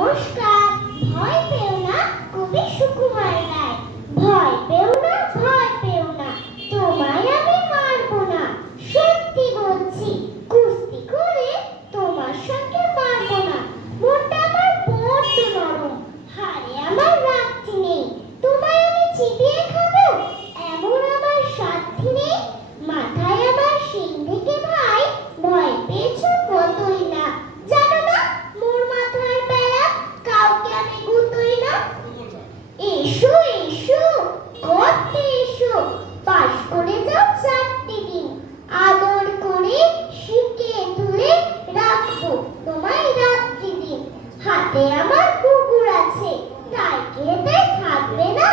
নমস্কার। ভয় পেও না, কবি সুকুমার রায়। ভয় পেও না, ভয় পেও না, তোমায় আমি মারবো না। সত্যি বলছি, কুস্তি করে তোমার সঙ্গে মারবো না। মনটা আমার বড্ড নরম, হাড়ে আমার রাখতে নেই। তোমায় আমি চিবিয়ে খাবো, এমন আমার সাধ্যি নেই। মাথায় আমার শিং থেকে ভাই, ভয় পেয়েছো কতই না। জানো না মোর মাথার বেলা, কাউকে আমি গুতোই না। এসো এসো, গর্তে এসো, পাশ করে যাও 4টে দিন। আদর করে শিখিয়ে তুলে রাখবো তোমায় রাত্রি দিন। হাতে আমার কুকুর আছে, তাই খেতে থাকবে না।